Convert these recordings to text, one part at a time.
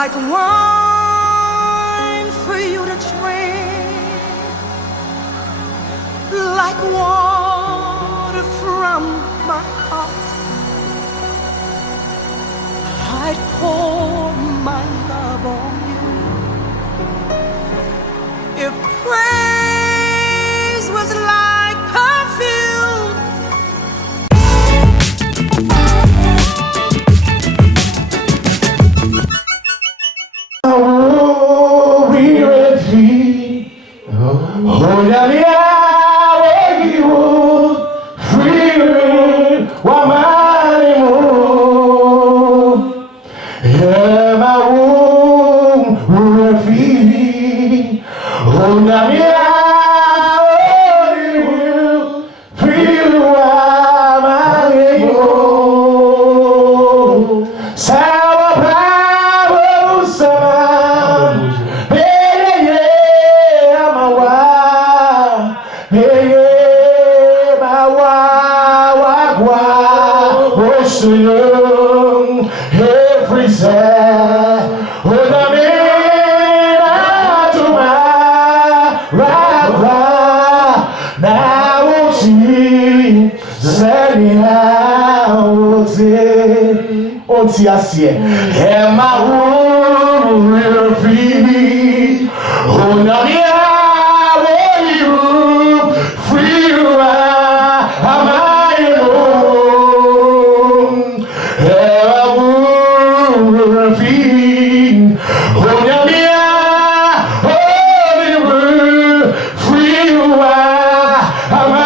like wine for you to drink, like water from my heart. I'd pour my love on you. If praise was like perfume, oh, we ready. Oh, yeah, you free, woman, yeah, my womb, ready. Oh, yeah, free, woman, sour bravo, son. Every sad, and my womb will free. Oh, now you free, am I alone? And my womb will free. Oh, now you free, am I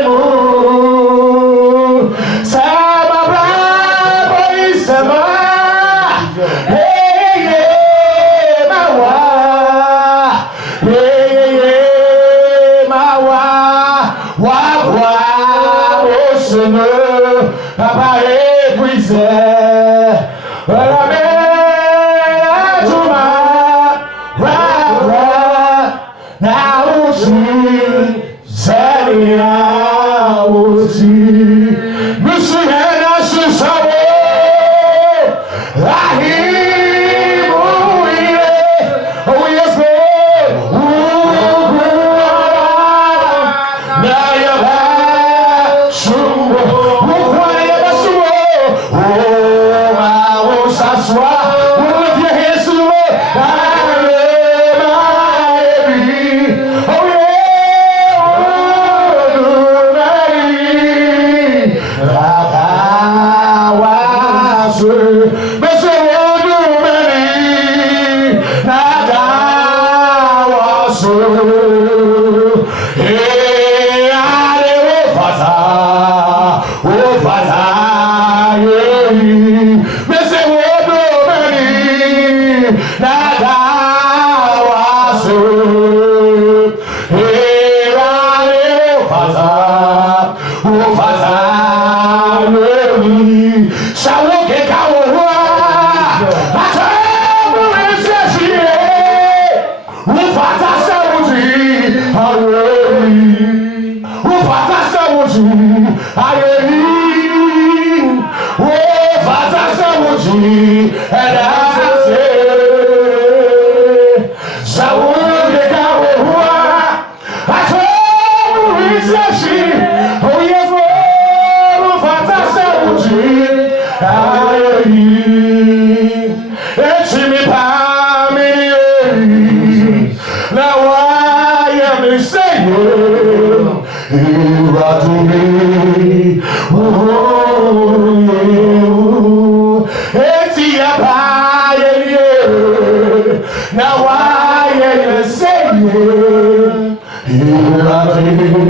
alone? Sama Sama, hey, yeah, my wife, yeah, my wife, oh, sinner, about every day, but I'm to my right, now we'll see, Sally, I will see, Mr. Hannah, I hear you, oh yes, Lord. Now you're back, oh, my own Saswa, with your hands to the Lord. And I say, Saúl de Caoa, I told you, oh yes, Lord, Fata Saúl, it's me, Pammy. Now I am saying, here are to me, now I am saying, here I am,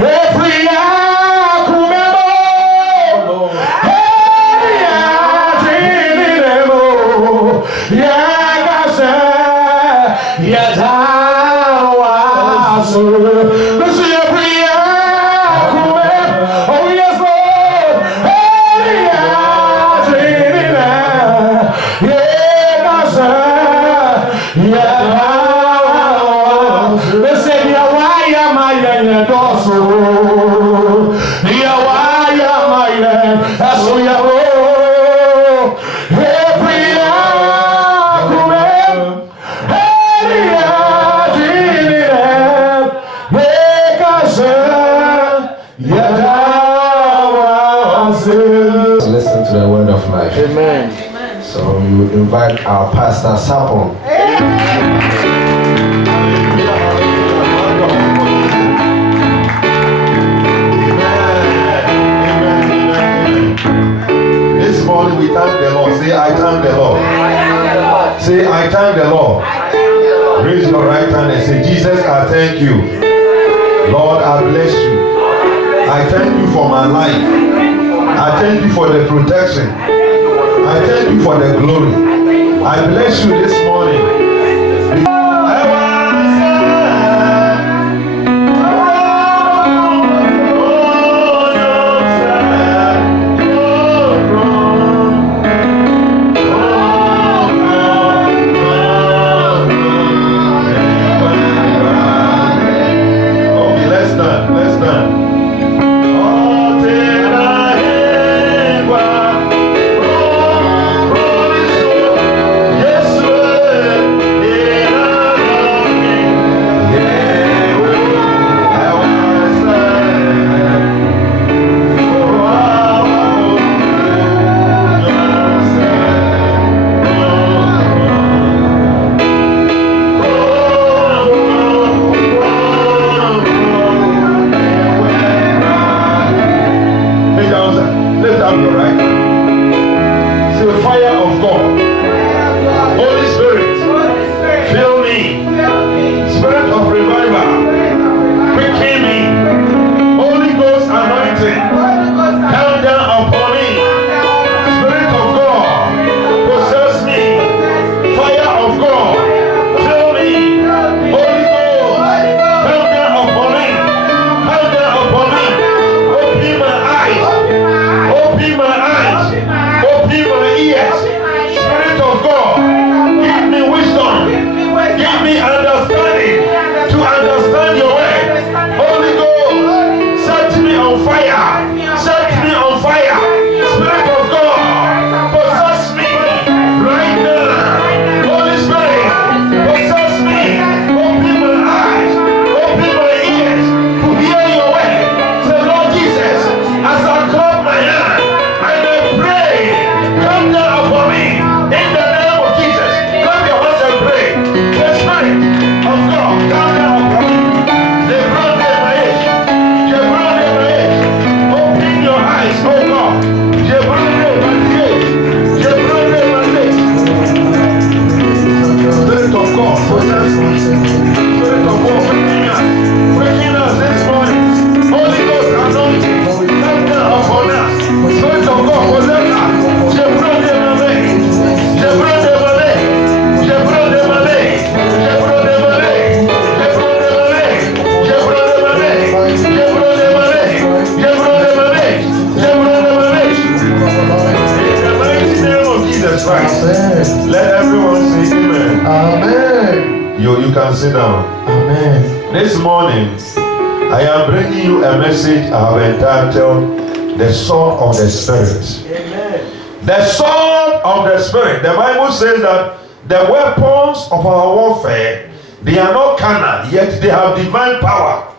every eye remember, hey, I dream yeah, I said, yeah, I was, listen, every eye remember, oh yes, Lord, hey, I dream yeah, I said, yeah, listen, yeah, why am I in the door? Yeah, why am I in? That's who you are. Amen. So we invite our Pastor Sapon. This morning we thank the Lord. Say, I thank the Lord. Say, I thank the Lord. Raise your right hand and say, Jesus, I thank you. Lord, I bless you. I thank you for my life. I thank you for the protection. I thank you for the glory. I bless you this morning. You can sit down. Amen. This morning, I am bringing you a message I have entitled The Sword of the Spirit. Amen. The Sword of the Spirit. The Bible says that the weapons of our warfare, they are not carnal, yet they have divine power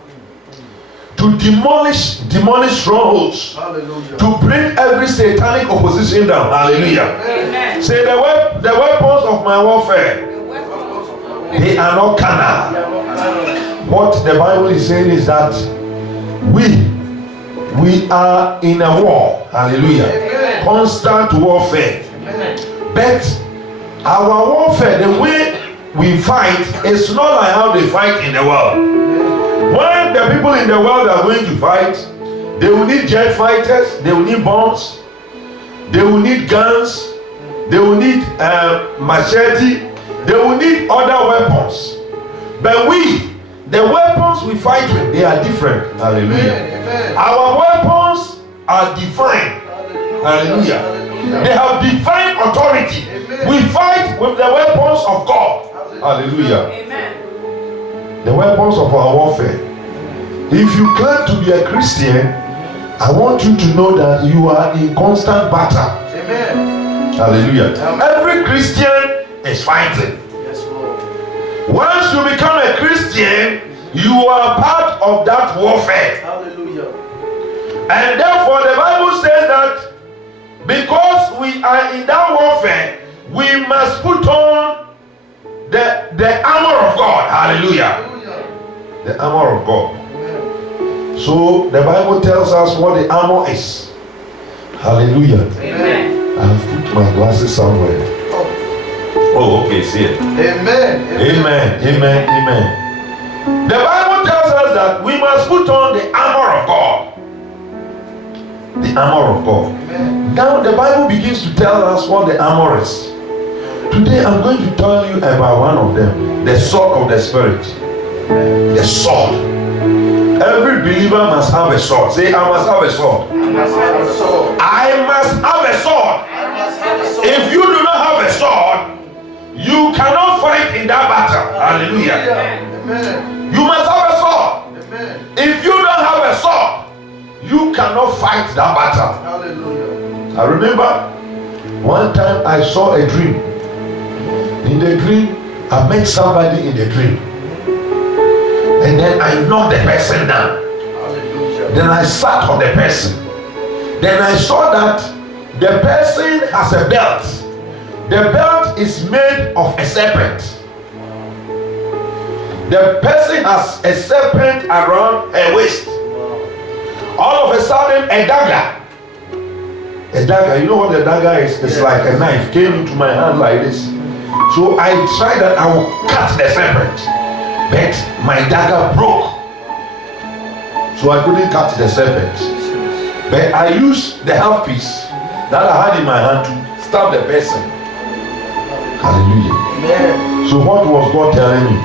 to demolish demonic strongholds. Hallelujah. To bring every satanic opposition down. Hallelujah. Amen. Say the weapons of my warfare, they are not carnal. What the Bible is saying is that we are in a war. Hallelujah. Amen. Constant warfare. Amen. But our warfare, the way we fight, is not like how they fight in the world. When the people in the world are going to fight, they will need jet fighters, they will need bombs, they will need guns, they will need machete, they will need other weapons. But the weapons we fight with, they are different. Hallelujah. Amen. Our weapons are divine. Hallelujah. Hallelujah. They have divine authority. Amen. We fight with the weapons of God. Hallelujah. Amen. The weapons of our warfare. If you claim to be a Christian, I want you to know that you are in constant battle. Amen. Hallelujah. Amen. Every Christian is fighting. Yes, Lord. Once you become a Christian, you are part of that warfare. Hallelujah. And therefore the Bible says that because we are in that warfare, we must put on the armor of God. Hallelujah. The armor of God. So the Bible tells us what the armor is. Hallelujah. Amen. I have put my glasses somewhere. Oh, okay, see it. Amen. Amen. Amen. Amen. The Bible tells us that we must put on the armor of God. The armor of God. Amen. Now the Bible begins to tell us what the armor is. Today I'm going to tell you about one of them, the sword of the Spirit. The sword. Every believer must have a sword. Say, I must have a sword. I must have a sword. I must have a sword. I must have a sword. If you do not have a sword, you cannot fight in that battle. Hallelujah. Amen. You must have a sword. Amen. If you don't have a sword, you cannot fight that battle. Hallelujah. I remember one time I saw a dream. In the dream, I met somebody in the dream. And then I knocked the person down. Hallelujah. Then I sat on the person. Then I saw that the person has a belt. The belt is made of a serpent. The person has a serpent around her waist. All of a sudden, a dagger. A dagger, you know what a dagger is? It's like a knife came into my hand like this. So I tried that I will cut the serpent. But my dagger broke. So I couldn't cut the serpent. But I used the half piece that I had in my hand to stab the person. Hallelujah. Amen. So what was God telling me?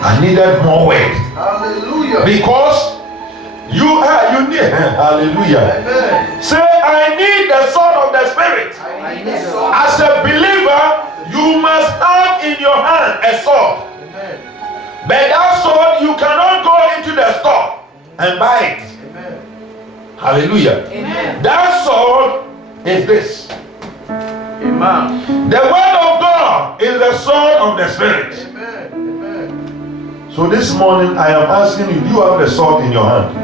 I needed more weight. Hallelujah. Because you need hallelujah. Amen. Say, I need the sword of the Spirit. I need a sword. As a believer, you must have in your hand a sword. Amen. But that sword, you cannot go into the store and buy it. Amen. Hallelujah. Amen. That sword is this. Amen. The word of God is the sword of the Spirit. Amen. Amen. So this morning I am asking you, do you have the sword in your hand?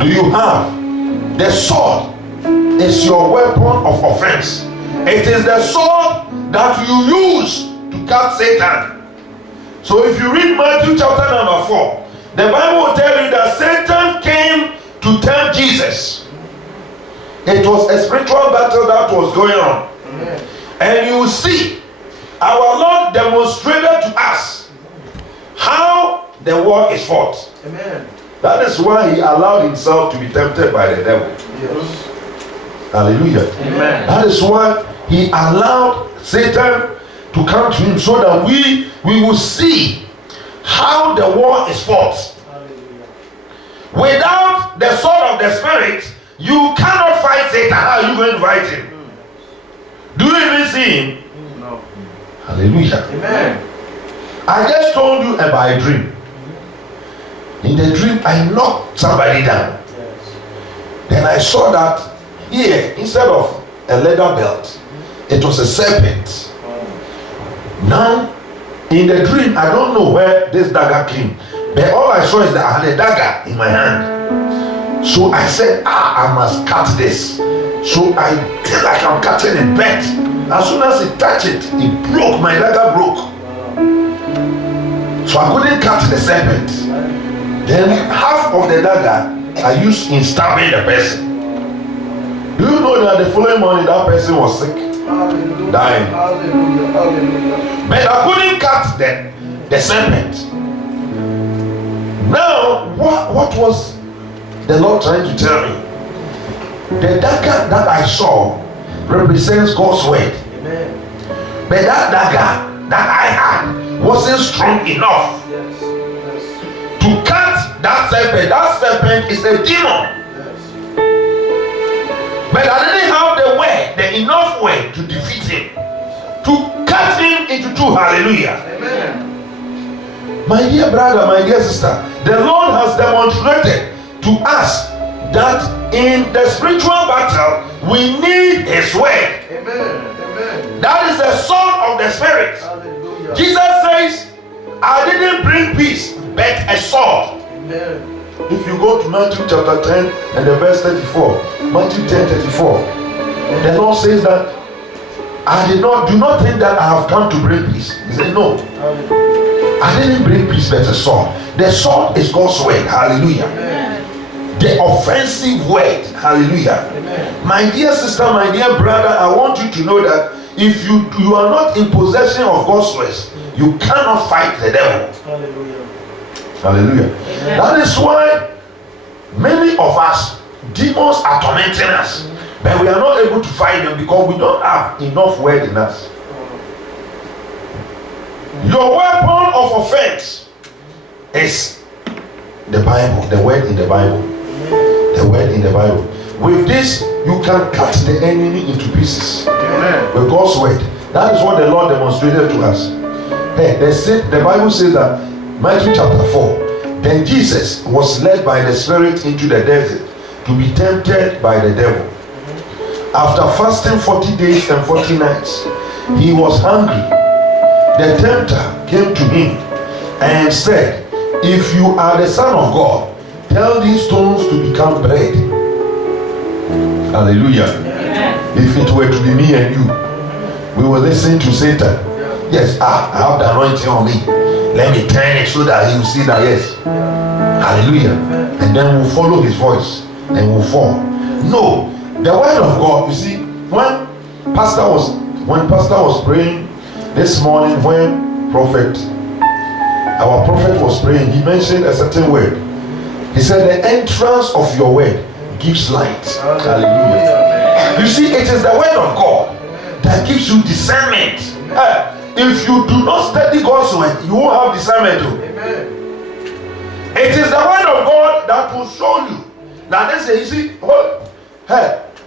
Do you have? The sword is your weapon of offense. It is the sword that you use to cut Satan. So if you read Matthew chapter number 4, the Bible will tell you that Satan came to tempt Jesus. It was a spiritual battle that was going on. Amen. And you will see, our Lord demonstrated to us how the war is fought. Amen. That is why he allowed himself to be tempted by the devil. Yes. Hallelujah. Amen. That is why he allowed Satan to come to him, so that we will see how the war is fought. Without the sword of the Spirit, you cannot fight Satan. How are you going to fight him? Do you even see him? No. Hallelujah. Amen. I just told you about a dream. In the dream, I knocked somebody down. Then I saw that here, instead of a leather belt, it was a serpent. Now, in the dream, I don't know where this dagger came, but all I saw is that I had a dagger in my hand. So I said, I must cut this. So I did like I'm cutting it, but as soon as it touched it, it broke. My dagger broke. So I couldn't cut the serpent. Then half of the dagger I used in stabbing the person. Do you know that the following morning that person was sick? Hallelujah. Dying. Hallelujah. Hallelujah. But I couldn't cut the serpent. Now, what was the Lord trying to tell me? The dagger that I saw represents God's word. Amen. But that dagger that I had wasn't strong enough Yes. Yes. to cut that serpent. That serpent is a demon. Yes. But I didn't have the enough way to defeat him, to cut him into two. Hallelujah. Amen. My dear brother, my dear sister, the Lord has demonstrated to us that in the spiritual battle, we need His word. Amen. Amen. That is the sword of the Spirit. Hallelujah. Jesus says, I didn't bring peace, but a sword. Amen. If you go to Matthew chapter 10 and the verse 34, Matthew 10:34, the Lord says that do not think that I have come to bring peace. He said, no. I didn't bring peace, but a sword. The sword is God's word. Hallelujah. Amen. The offensive word. Hallelujah. Amen. My dear sister, my dear brother, I want you to know that if you are not in possession of God's words, you cannot fight the devil. Hallelujah. Hallelujah. Amen. That is why many of us, demons are tormenting us, but we are not able to fight them because we don't have enough word in us. Your weapon of offense is the Bible, the word in the Bible. The word in the Bible. With this, you can cut the enemy into pieces. Amen. With God's word. That is what the Lord demonstrated to us. Hey, the Bible says that, Matthew chapter 4, then Jesus was led by the Spirit into the desert to be tempted by the devil. After fasting 40 days and 40 nights, he was hungry. The tempter came to him and said, if you are the Son of God, tell these stones to become bread. Hallelujah. Amen. If it were to be me and you, we will listen to Satan. Yes, I have the anointing on me. Let me turn it so that he will see that, yes. Hallelujah. And then we'll follow his voice and we'll fall. No, the word of God, you see, when pastor was praying this morning, when our prophet was praying, he mentioned a certain word. He said the entrance of your word gives light. Hallelujah. You see, it is the word of God that gives you discernment. If you do not study God's word, you won't have discernment. It is the word of God that will show you. Now let's say, you see,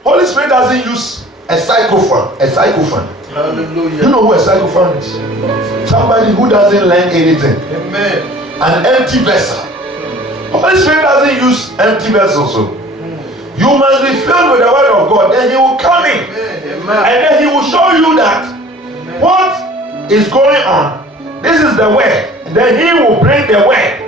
Holy Spirit doesn't use a psychophone. Hallelujah. You know who a psychophone is? Somebody who doesn't learn anything. Amen. An empty vessel. Holy Spirit doesn't use empty vessels. So you must be filled with the word of God. Then he will come in. Amen. And then he will show you that what is going on. This is the word. And then he will bring the word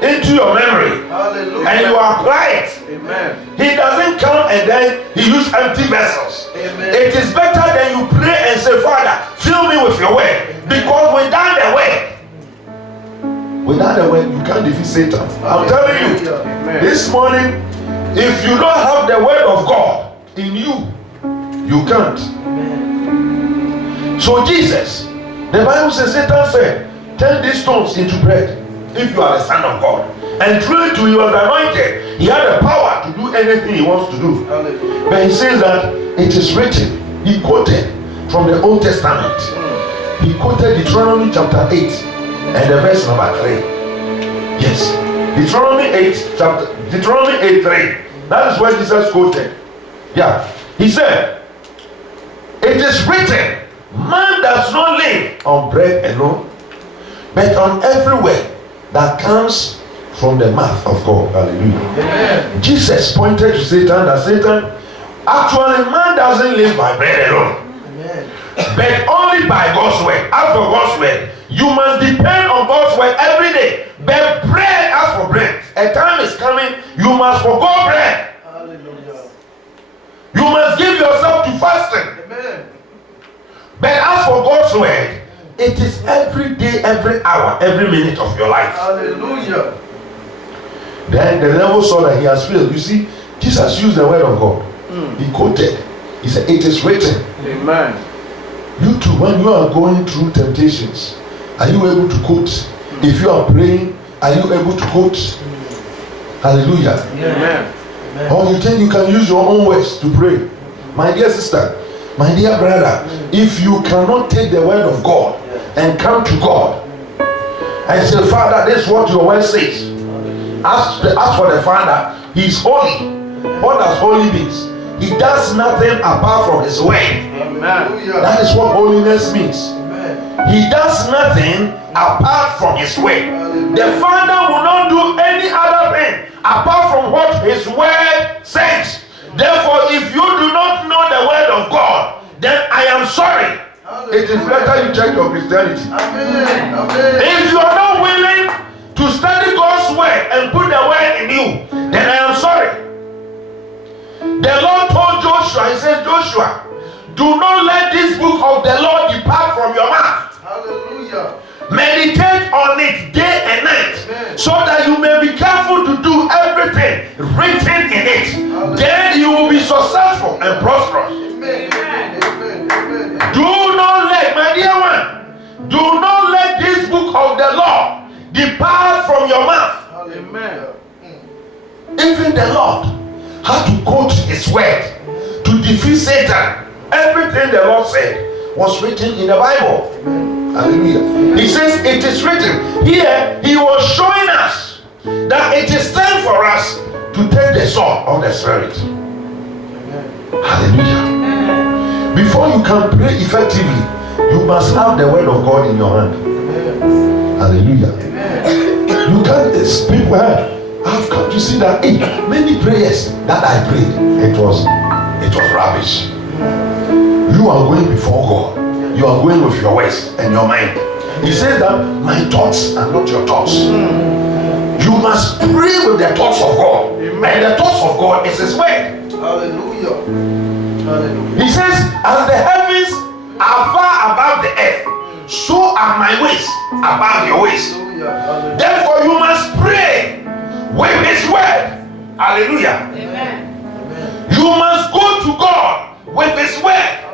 into your memory. Hallelujah. And you apply it. Amen. He doesn't come and then he uses empty vessels. Amen. It is better than you pray and say, Father, fill me with your word. Amen. Because without the word, you can't defeat Satan. I'm telling you, this morning, if you don't have the word of God in you, you can't. Amen. So Jesus, the Bible says, Satan said, turn these stones into bread. If you are the Son of God. And truly he was anointed. He had the power to do anything he wants to do. Hallelujah. But he says that it is written. He quoted from the Old Testament. He quoted Deuteronomy chapter 8 and the verse number 3. Yes. Deuteronomy 8:3. That is what Jesus quoted. Yeah. He said, it is written, man does not live on bread alone, but on every word that comes from the mouth of God. Hallelujah. Amen. Jesus pointed to Satan that Satan, actually man doesn't live by bread alone. Amen. But only by God's word. As for God's word, you must depend on God's word every day. But bread, as for bread, a time is coming, you must forgo bread. Hallelujah. You must give yourself to fasting. Amen. But as for God's word, it is every day, every hour, every minute of your life. Hallelujah. Then the devil saw that he has failed. You see, Jesus used the word of God. He quoted. He said, it is written. Amen. You too, when you are going through temptations, are you able to quote? If you are praying, are you able to quote? Hallelujah. Amen. Or you think you can use your own words to pray? My dear sister, my dear brother, if you cannot take the word of God and come to God and say, Father, this is what your word says. As for the Father, he is holy. What does holy means? He does nothing apart from his word. Amen. That is what holiness means. Amen. He does nothing apart from his word. The Father will not do any other thing apart from what his word says. Therefore, if you do not know the word of God, then I am sorry. It is better you check your Christianity. Amen. Amen. If you are not willing to study God's word and put the word in you, then I am sorry. The Lord told Joshua, he said, Joshua, do not let this book of the Lord depart from your mouth. Hallelujah. Meditate on it day and night, so that you may be careful to do everything written in it. Then you will be successful and prosperous. Amen. Amen. Amen. Amen. Do not let, my dear one, do not let this book of the law depart from your mouth. Amen. Even the Lord had to quote his word to defeat Satan. Everything the Lord said was written in the Bible. Hallelujah. He says it is written. Here he was showing us that it is time for us to take the sword of the Spirit. Hallelujah. Before you can pray effectively, you must have the word of God in your hand. Hallelujah. You can't, people have come to see that many prayers that I prayed, it was rubbish. You are going before God. You are going with your words and your mind. He says that my thoughts are not your thoughts. You must pray with the thoughts of God. And the thoughts of God is his word. Hallelujah. Hallelujah. He says, as the heavens are far above the earth, so are my ways above your ways. Hallelujah. Therefore you must pray with his word. Hallelujah. Amen. You must go to God with his word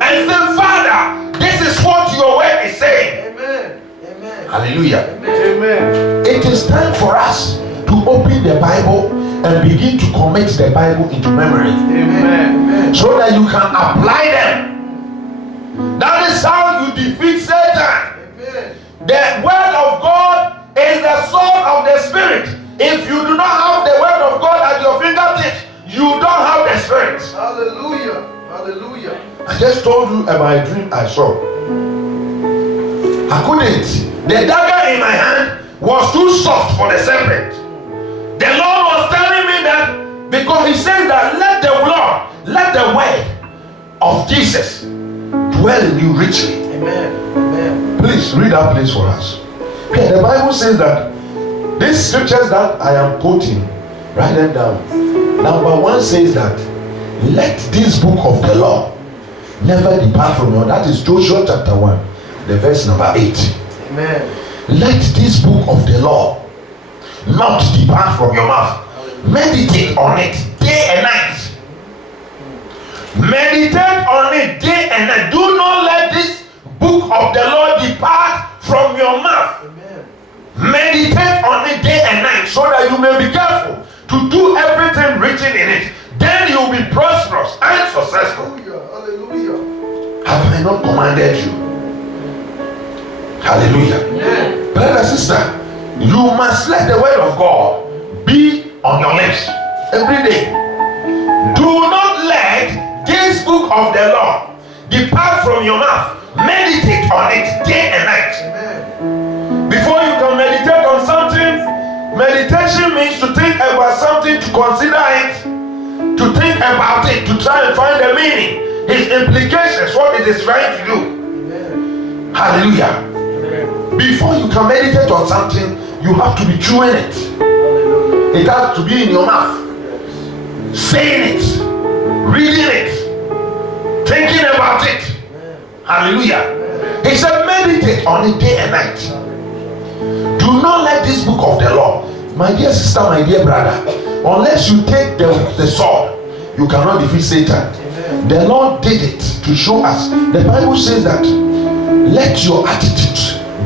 and say, Father, this is what your word is saying. Amen. Amen. Hallelujah. Amen. It is time for us to open the Bible and begin to commit the Bible into memory. Amen. So that you can apply them. That is how you defeat Satan. Amen. The word of God is the sword of the Spirit. If you do not have the word of God at your fingertips, you don't have the Spirit. Hallelujah. Hallelujah. I just told you about a dream I saw. I couldn't. The dagger in my hand was too soft for the serpent. The Lord was telling me that because he says that let the word of Jesus dwell in you richly. Amen. Amen. Please read that place for us. Okay, the Bible says that these scriptures that I am quoting, write them down. Number 1 says that let this book of the law never depart from you. That is Joshua chapter 1, the verse number 8. Amen. Let this book of the law not depart from your mouth. Meditate on it day and night. Meditate on it day and night. Do not let this book of the law depart from your mouth. Amen. Meditate on it day and night, so that you may be careful to do everything written in it. Then you will be prosperous and successful. Hallelujah. Hallelujah. Have I not commanded you? Hallelujah. Amen. Brother, sister, you must let the word of God be on your lips every day. Do not let this book of the law depart from your mouth. Meditate on it day and night. Amen. Before you can meditate on something, meditation means to think about something, to consider it, to think about it, to try and find the meaning, its implications, what it is trying to do. Amen. Hallelujah. Before you can meditate on something, you have to be chewing it. It has to be in your mouth. Saying it, reading it, thinking about it. Hallelujah. He said, meditate on it day and night. Do not let this book of the law, my dear sister, my dear brother, unless you take the sword, you cannot defeat Satan. The Lord did it to show us. The Bible says that let your attitude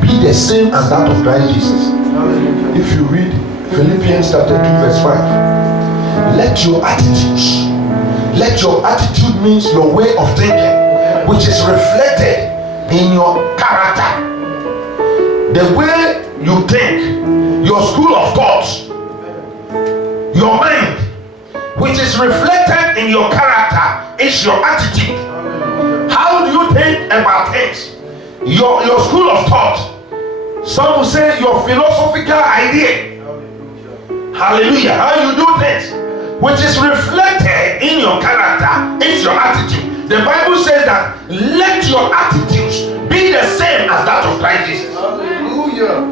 be the same as that of Christ Jesus. Hallelujah. If you read Philippians chapter 2 verse 5, let your attitude means your way of thinking, which is reflected in your character. The way you think, your school of thoughts, your mind, which is reflected in your character, is your attitude. How do you think about things? Your school of thought. Some will say your philosophical idea. Hallelujah. How you do things, which is reflected in your character, is your attitude. The Bible says that let your attitudes be the same as that of Christ Jesus. Hallelujah.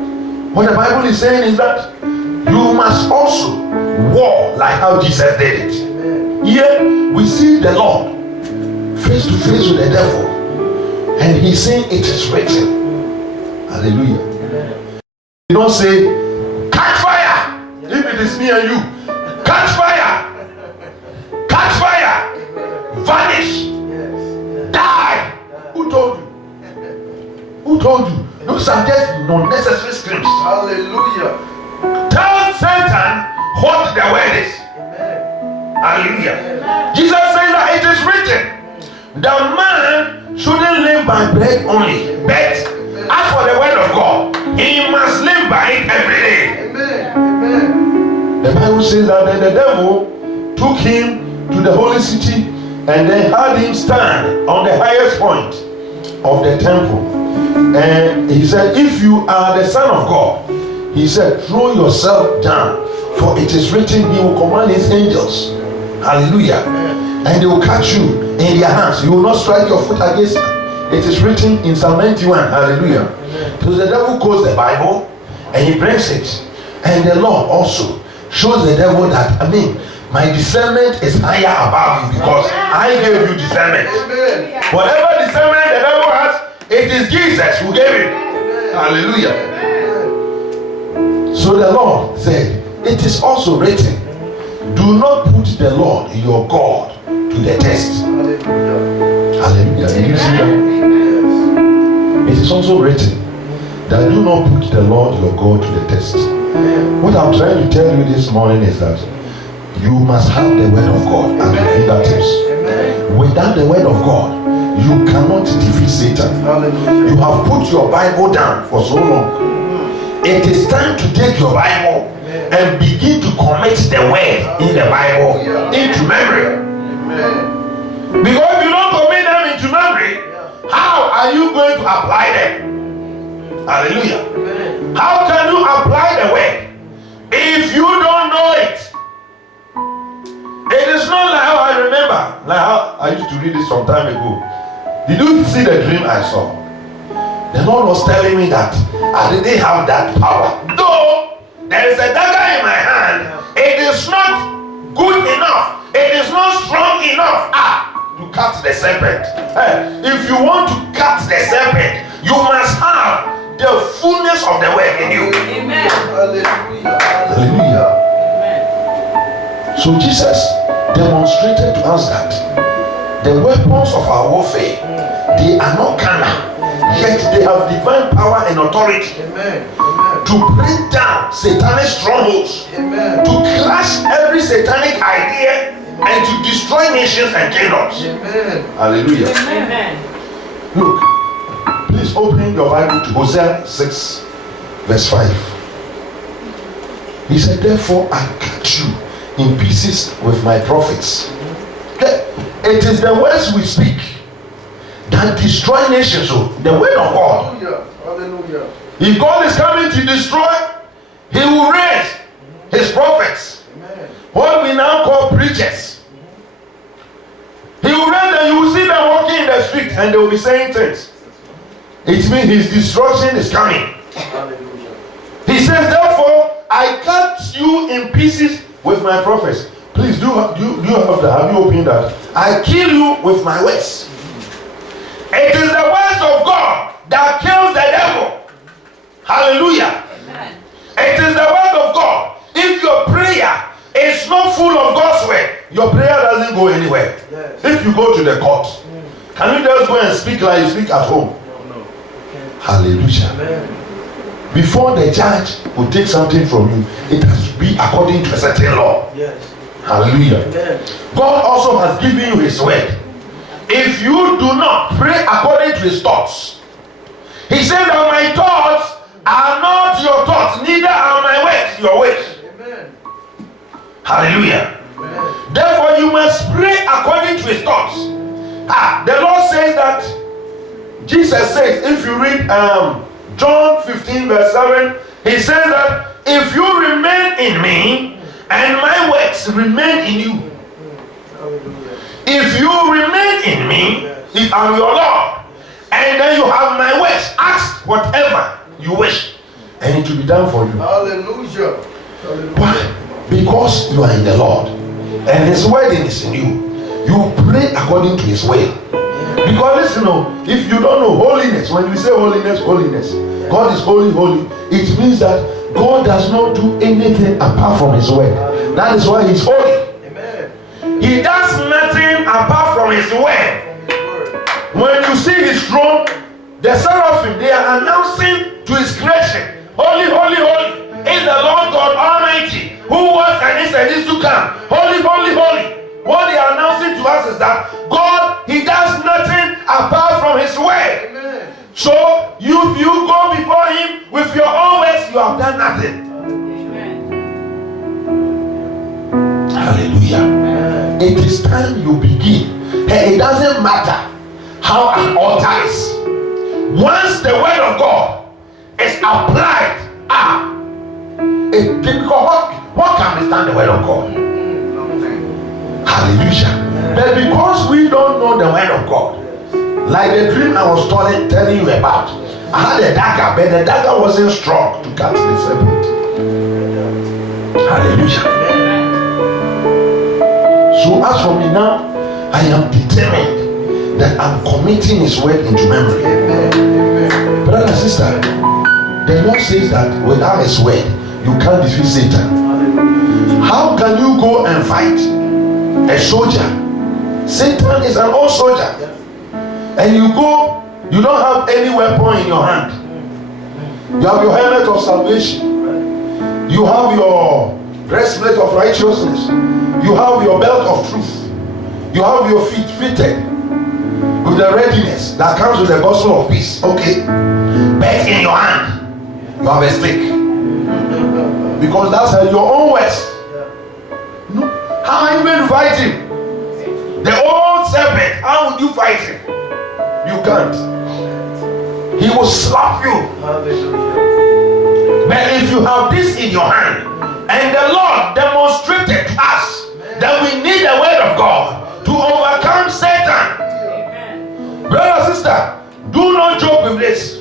What the Bible is saying is that you must also war like how Jesus did it. Amen. Here we see the Lord face to face with the devil, and he's saying it is written. Hallelujah. Amen. You don't say, catch fire. If it is me and you, catch fire. Catch fire. Vanish. Yes. Die. Who told you? Who told you? Those are just unnecessary screams. Hallelujah. Tell Satan what the word is. Amen. Hallelujah. Jesus says that it is written that man shouldn't live by bread only, but as for the word of God, he must live by it every day. Amen. Amen. The Bible says that then the devil took him to the holy city and then had him stand on the highest point of the temple. And he said, if you are the Son of God, he said, throw yourself down, for it is written, he will command his angels. Hallelujah. And they will catch you in their hands. You will not strike your foot against it. It is written in Psalm 91. Hallelujah. So the devil quotes the Bible and he brings it. And the Lord also shows the devil that, my discernment is higher above you because I gave you discernment. Amen. Whatever discernment the devil has, it is Jesus who gave it. Hallelujah. So the Lord said, it is also written, do not put the Lord your God to the test. Hallelujah. Hallelujah. Did you see that? Yes. It is also written that do not put the Lord your God to the test. What I'm trying to tell you this morning is that you must have the word of God at your fingertips. Amen. Without the word of God, you cannot defeat Satan. Hallelujah. You have put your Bible down for so long. It is time to take your Bible and begin to commit the word in the Bible into memory. Amen. Because if you don't commit them into memory, how are you going to apply them? Hallelujah. Amen. How can you apply the word if you don't know it? It is not like how I remember, like how I used to read it some time ago. Did you see the dream I saw? The Lord was telling me that I didn't have that power. Though there is a dagger in my hand, it is not good enough. It is not strong enough to cut the serpent. If you want to cut the serpent, you must have the fullness of the word in you. Amen. Hallelujah. Hallelujah. So Jesus demonstrated to us that the weapons of our warfare, they are not carnal, yet they have divine power and authority Amen. Amen. to break down satanic strongholds, Amen. to crush every satanic idea, and to destroy nations and kingdoms. Amen. Hallelujah. Amen. Look, please open your Bible to Hosea 6, verse 5. He said, therefore I cut you in pieces with my prophets. Okay. It is the words we speak that destroy nations. So the word of God. Hallelujah. Hallelujah. If God is coming to destroy, He will raise His prophets, Amen. what we now call preachers. He will raise them. You will see them walking in the street and they will be saying things. It means His destruction is coming. Hallelujah. He says, therefore, I cut you in pieces with my prophets. Please do you have you opened that? I kill you with my words. It is the words of God that kills the devil. Hallelujah. Amen. It is the word of God. If your prayer is not full of God's word, your prayer doesn't go anywhere. Yes. If you go to the court, can you just go and speak like you speak at home? No. Hallelujah. Amen. Before the judge will take something from you, it has to be according to a certain law. Yes. Hallelujah. Amen. God also has given you His word. If you do not pray according to His thoughts, He said that my thoughts are not your thoughts, neither are my ways your ways. Amen. Hallelujah. Amen. Therefore, you must pray according to His thoughts. The Lord says that, Jesus says, if you read John 15 verse 7, He says that if you remain in me and my words remain in you, Hallelujah. if you remain in me, if I'm your Lord, and then you have my words, ask whatever you wish, and it will be done for you. Hallelujah. Why? Because you are in the Lord and His wedding is in you. You pray according to His will. Because listen, if you don't know holiness, when we say holiness, God is holy, holy, it means that God does not do anything apart from His word. That is why He's holy. Amen. He does nothing apart from His word. When you see His throne, the seraphim, they are announcing to His creation, holy, holy, holy is the Lord God Almighty, who was and is to come. Holy, holy, holy. What they are announcing to us is that God, He does nothing apart from His word. Amen. So if you go before Him with your own words, you have done nothing. Hallelujah. Amen. It is time you begin. It doesn't matter how an altar is. Once the word of God is applied, because what can withstand the word of God? Hallelujah. But because we don't know the word of God, like the dream I was telling you about, I had a dagger, but the dagger wasn't strong to cut the serpent. Hallelujah. So as for me now, I am determined that I'm committing His word into memory. Amen. Brother and sister, the Lord says that without His word, you can't defeat Satan. How can you go and fight a soldier? Satan is an old soldier. And you go, you don't have any weapon in your hand. You have your helmet of salvation. You have your breastplate of righteousness. You have your belt of truth. You have your feet fitted with the readiness that comes with the gospel of peace. Okay. But in your hand, you have a stick. Because that's your own words. No. How are you going to fight him? The old serpent, how would you fight him? You can't. He will slap you. But if you have this in your hand, and the Lord demonstrated to us that we need the word of God to overcome Satan. Brother, sister, do not joke with this.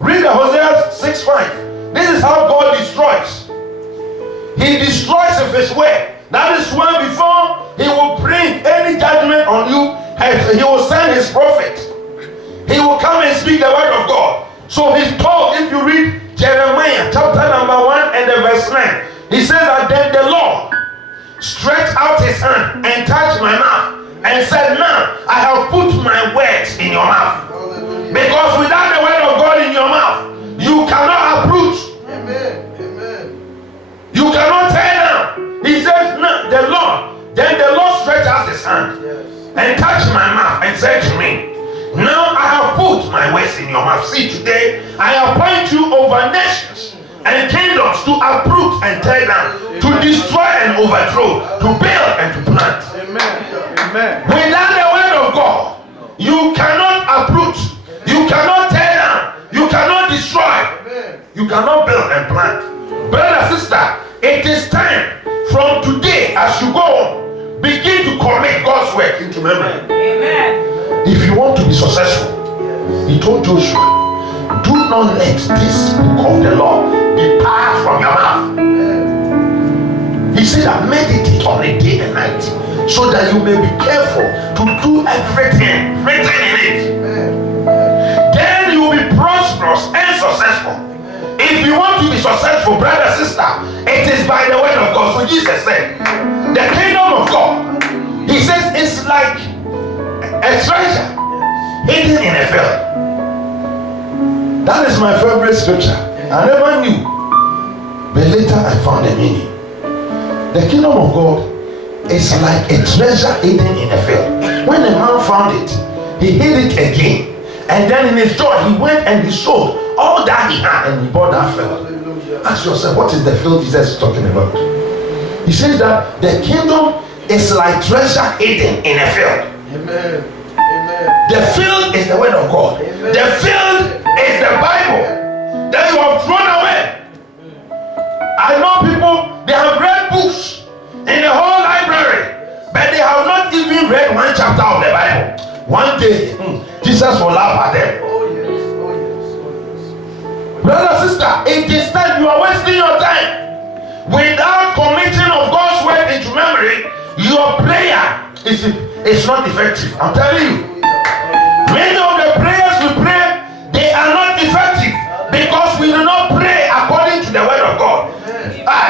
Read the Hosea 6:5. This is how God destroys. He destroys with His word. That is why before He will bring any judgment on you, He will send His prophet. He will come and speak the word of God. So He's told, if you read Jeremiah chapter number 1 and the verse 9, He says that then the Lord stretched out His hand and touched my mouth and said, now I have put my words in your mouth. Because without the word of God in your mouth, you cannot uproot. Amen. Amen. You cannot tear down. He says, no, the Lord. Then the Lord stretched out His hand and touched my mouth and said to me, now I have put my words in your mouth. See, today I appoint you over nations and kingdoms to uproot and tear down, to destroy and overthrow, to build and to plant. Amen. Amen. Without the word of God, you cannot uproot, you cannot tear down, you cannot destroy, you cannot build and plant. Brother, sister, it is time from today as you go on, begin to commit God's word into memory. Amen. If you want to be successful, He told Joshua, do not let this book of the law depart from your mouth. He said that meditate on it day and night, so that you may be careful to do everything written in it. Then you will be prosperous and successful. If you want to be successful, brother, sister, it is by the word of God. So Jesus said, the kingdom of God, He says, it's like a treasure hidden in a field. That is my favorite scripture. I never knew, but later I found the meaning. The kingdom of God is like a treasure hidden in a field. When a man found it, he hid it again, and then in his joy he went and he sold all that he had and he bought that field. Ask yourself, what is the field Jesus is talking about? He says that the kingdom is like treasure hidden in a field. Amen. Amen. The field is the word of God. Amen. The field is the Bible that you have thrown away. I know people, they have read books in the whole library, but they have not even read one chapter of the Bible. One day, Jesus will laugh at them. Oh yes. Oh yes. Oh yes. Brother, sister, it is time. You are wasting your time. your prayer is not effective. I'm telling you. Many of the prayers we pray, they are not effective because we do not pray according to the word of God.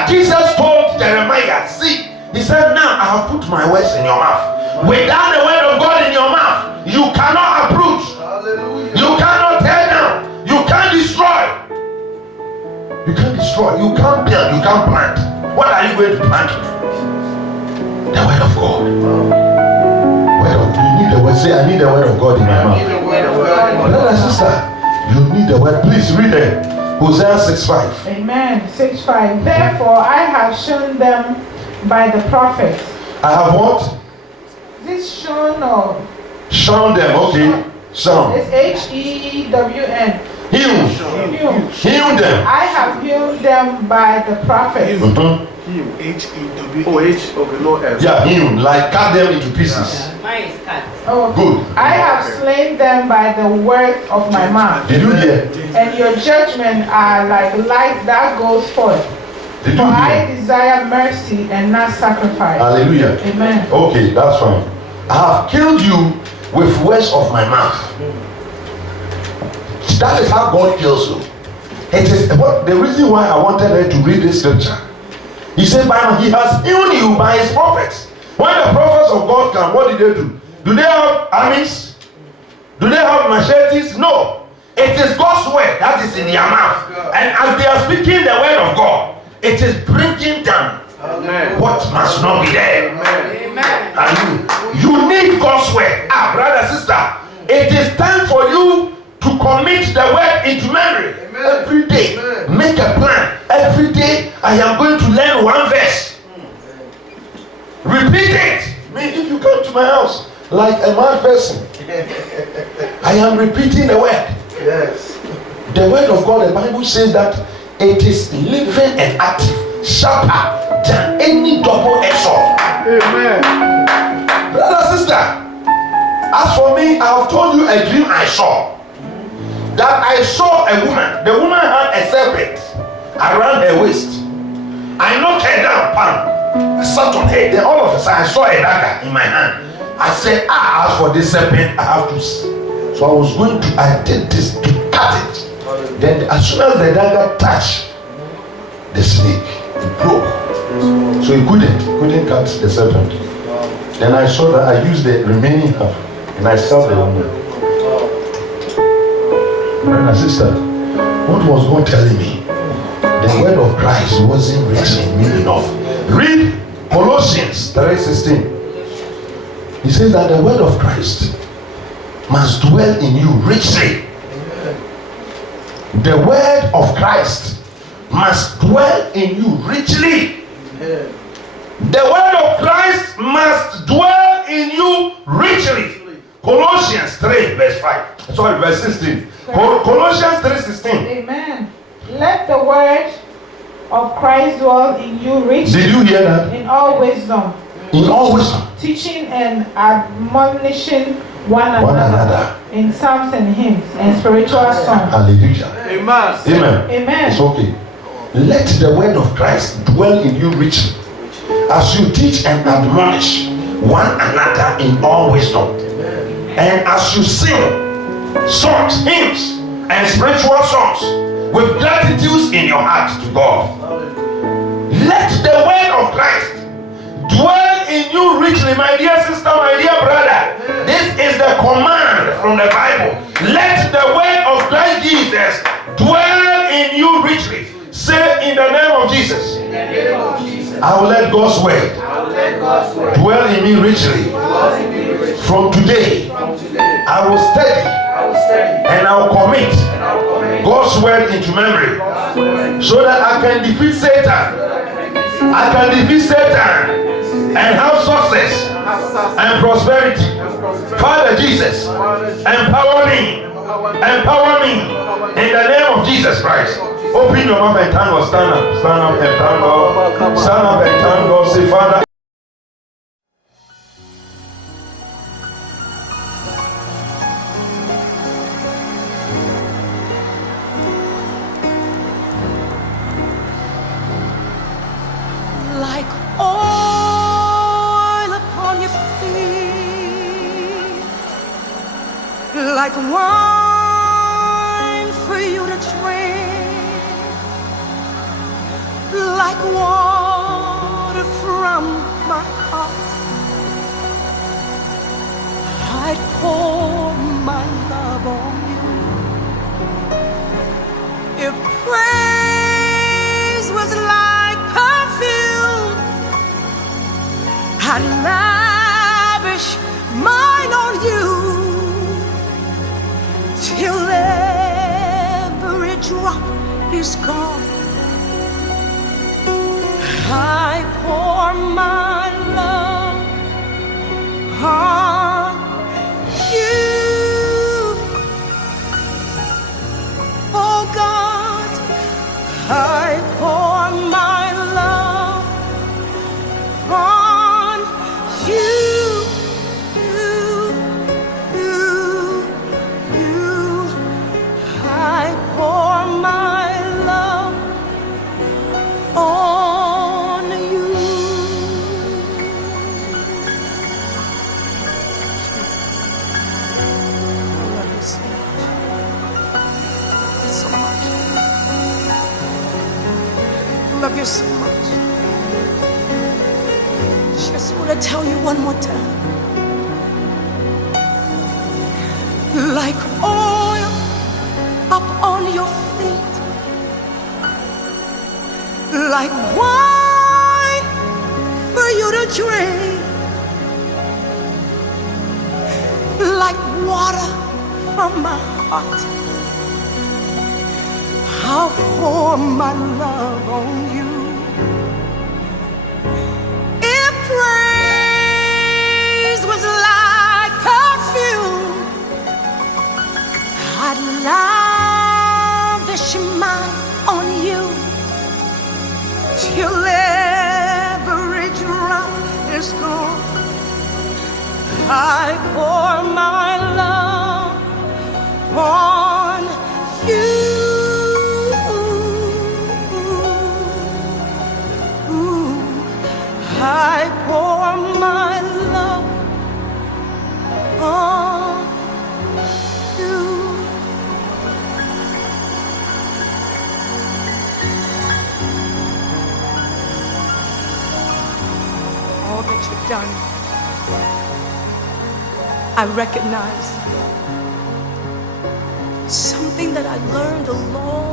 Jesus told Jeremiah, see, he said, now I have put my words in your mouth. Without the word of God in your mouth, you cannot uproot. You cannot tear down. You can't destroy. You can't destroy. You can't build. You can't plant. What are you going to plant? The word of God. You need the word. Say, I need the word of God in my mouth. Brother and sister, you need the word. Please read it. Hosea 6:5. Amen. 6:5. Therefore, I have shown them by the prophets. I have what? This shown or Shown them. Okay. Shown. it's Hewn. Hewn them. I have hewn them by the prophets. H-E-W. Oh, H. Okay, no S. Yeah, hewn. Like cut them into pieces. Mine is cut. Oh, Good. I have slain them by the word of my mouth. Did you hear? And your judgment are like light that goes forth. Did For you I hear? desire mercy and not sacrifice. Hallelujah. Amen. Okay, that's fine. I have killed you with words of my mouth. That is how God kills you. It is what the reason why I wanted her to read this scripture. He said, he has healed you by his prophets. When the prophets of God come, what do? Do they have armies? Do they have machetes? No. It is God's word that is in their mouth. And as they are speaking the word of God, it is bringing down what must not be there. Amen. You need God's word. Brother, sister, it is time for you to commit the word into memory. Every day. Make a plan. Every day I am going to learn one verse. Repeat it. If you come to my house like a mad person, I am repeating the word. Yes. The word of God, the Bible says that it is living and active, sharper than any double-edged sword. Amen. Brother, sister, as for me, I have told you a dream I saw. That I saw a woman. The woman had a serpent around her waist. I knocked her down, I sat on her. Then all of a sudden, I saw a dagger in my hand. I said, as for this serpent, I have to. So I was going to, I did this to cut it. Then as soon as the dagger touched the snake, it broke. So he couldn't cut the serpent. Then I saw that I used the remaining half and I stabbed the woman. Brother, sister, what was God telling me? The word of Christ wasn't rich in me enough. Read Colossians 3:16. He says that the word of Christ must dwell in you richly. The word of Christ must dwell in you richly. The word of Christ must dwell in you richly. Colossians 3:5. Sorry, verse 16. Colossians 3:16. Amen. Let the word of Christ dwell in you richly. Did you hear that? In all wisdom. In all wisdom. Teaching and admonishing one another. In psalms and hymns and spiritual songs. Hallelujah. Amen. Amen. Amen. It's okay. Let the word of Christ dwell in you richly as you teach and admonish one another in all wisdom. And as you sing songs, hymns, and spiritual songs with gratitude in your heart to God. Let the word of Christ dwell in you richly, my dear sister, my dear brother. This is the command from the Bible. Let the word of Christ Jesus dwell in you richly. Say in the name of Jesus. I will let God's word dwell in me richly. From today, I will study and I will commit God's word into memory so that I can defeat Satan. I can defeat Satan and have success and prosperity. Father Jesus, empower me in the name of Jesus Christ. Open your mouth and thank God. Stand up and thank God. Stand up and thank God. Say, Father. like oil like wine for you to drink, like water from my heart. I'd pour my love on you. If praise was like perfume, I'd lavish mine on you till every drop is gone. I pour my love on you. Oh God, I pour my love on you. I pour my love on you. Jesus, I love you so much. So much. I love you so much. Just want to tell you one more time. Like oil up on your feet, like wine for you to drink, like water from my heart. I'll pour my love on you. If praise was like perfume, I'd lavish mine on you till every drop is gone. I pour my love on you. I pour my love on you. All that you've done, I recognize something that I learned a long